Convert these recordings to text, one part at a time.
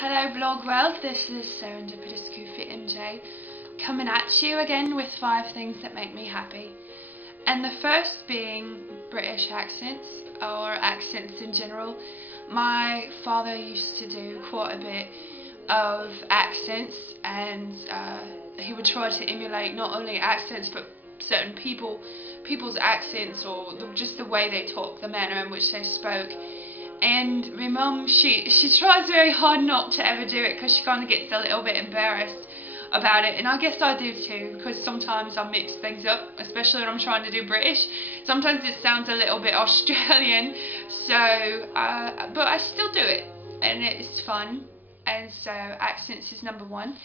Hello blog world, this is Serendipitous Goofy MJ coming at you again with 5 things that make me happy. And the first being British accents, or accents in general. My father used to do quite a bit of accents, and he would try to emulate not only accents but certain people's accents, or just the way they talk, the manner in which they spoke. And my mum, she tries very hard not to ever do it because she kind of gets a little bit embarrassed about it, and I guess I do too, because sometimes I mix things up, especially when I'm trying to do British. Sometimes it sounds a little bit Australian, so but I still do it, and it's fun. And so accents is number 1.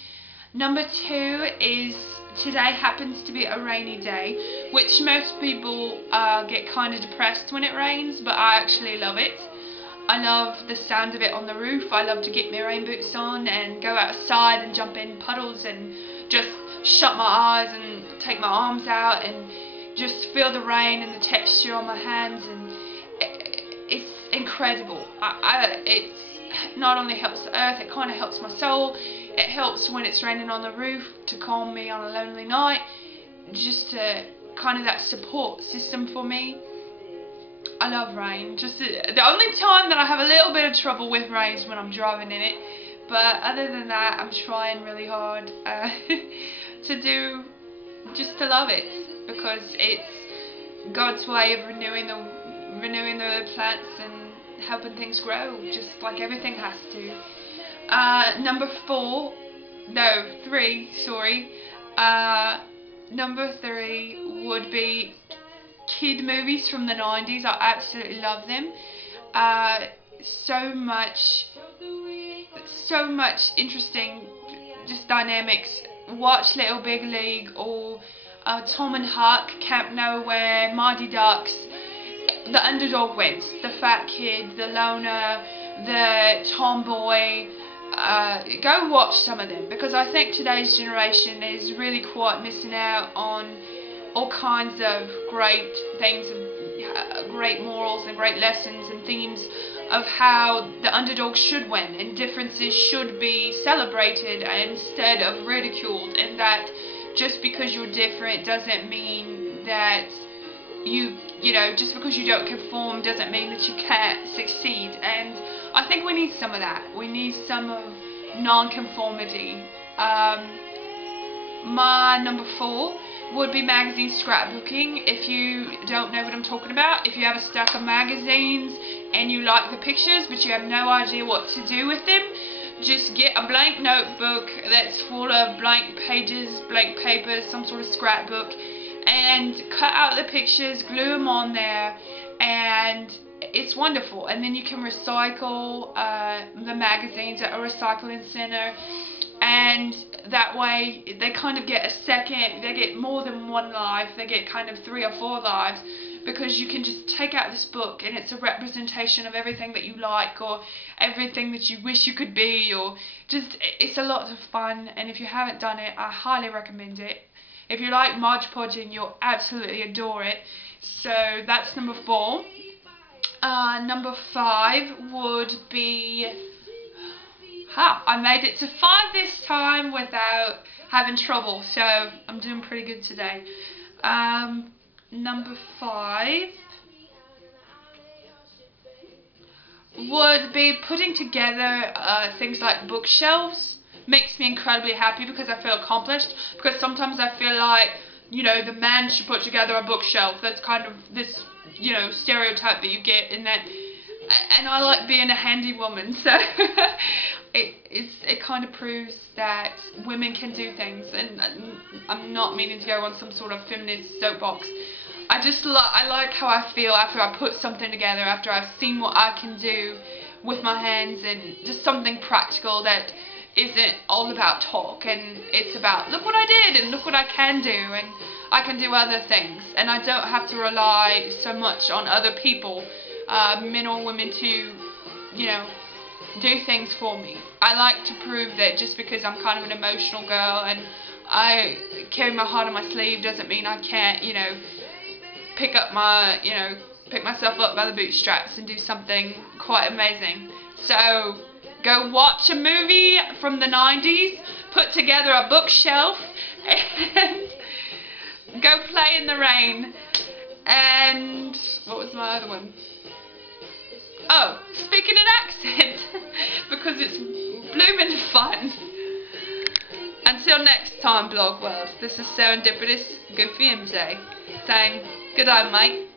Number 2 is today happens to be a rainy day, which most people get kind of depressed when it rains, but I actually love it. I love the sound of it on the roof. I love to get my rain boots on and go outside and jump in puddles and just shut my eyes and take my arms out and just feel the rain and the texture on my hands, and it's incredible. It not only helps the earth, it kind of helps my soul. It helps when it's raining on the roof to calm me on a lonely night, just to kind of that support system for me. I love rain. Just the only time that I have a little bit of trouble with rain is when I'm driving in it, but other than that, I'm trying really hard to love it, because it's God's way of renewing the plants and helping things grow, just like everything has to. Number 3 would be kid movies from the 90s. I absolutely love them. So much interesting just dynamics. Watch Little Big League, or Tom and Huck, Camp Nowhere, Mighty Ducks. The underdog wins. The fat kid, the loner, the tomboy. Go watch some of them, because I think today's generation is really quite missing out on all kinds of great things, great morals and great lessons and themes of how the underdog should win, and differences should be celebrated instead of ridiculed, and that just because you're different doesn't mean that just because you don't conform doesn't mean that you can't succeed. And I think we need some of that. We need some of non-conformity. My number 4 would be magazine scrapbooking. If you don't know what I'm talking about, if you have a stack of magazines and you like the pictures but you have no idea what to do with them, just get a blank notebook that's full of blank pages, blank papers, some sort of scrapbook, and cut out the pictures, glue them on there, and it's wonderful. And then you can recycle the magazines at a recycling center, and that way they kind of get they get more than one life, they get kind of 3 or 4 lives, because you can just take out this book and it's a representation of everything that you like, or everything that you wish you could be, or just, it's a lot of fun. And if you haven't done it, I highly recommend it. If you like Mod Podging, you'll absolutely adore it. So that's number 4. Number 5 would be... I made it to 5 this time without having trouble, so I'm doing pretty good today. Number 5 would be putting together things like bookshelves. Makes me incredibly happy because I feel accomplished, because sometimes I feel like, the man should put together a bookshelf. That's kind of this, stereotype that you get in that, and I like being a handy woman, so it kind of proves that women can do things. And I'm not meaning to go on some sort of feminist soapbox. I like how I feel after I put something together, after I've seen what I can do with my hands, and just something practical that isn't all about talk, and it's about look what I did and look what I can do, and I can do other things, and I don't have to rely so much on other people, men or women, to do things for me. I like to prove that just because I'm kind of an emotional girl and I carry my heart on my sleeve doesn't mean I can't pick myself up by the bootstraps and do something quite amazing. So go watch a movie from the 90s, put together a bookshelf, and go play in the rain. And what was my other one? Oh, speak in an accent, because it's blooming fun. Until next time, blog world, this is Serendipitous Goofy MJ saying good day, mate.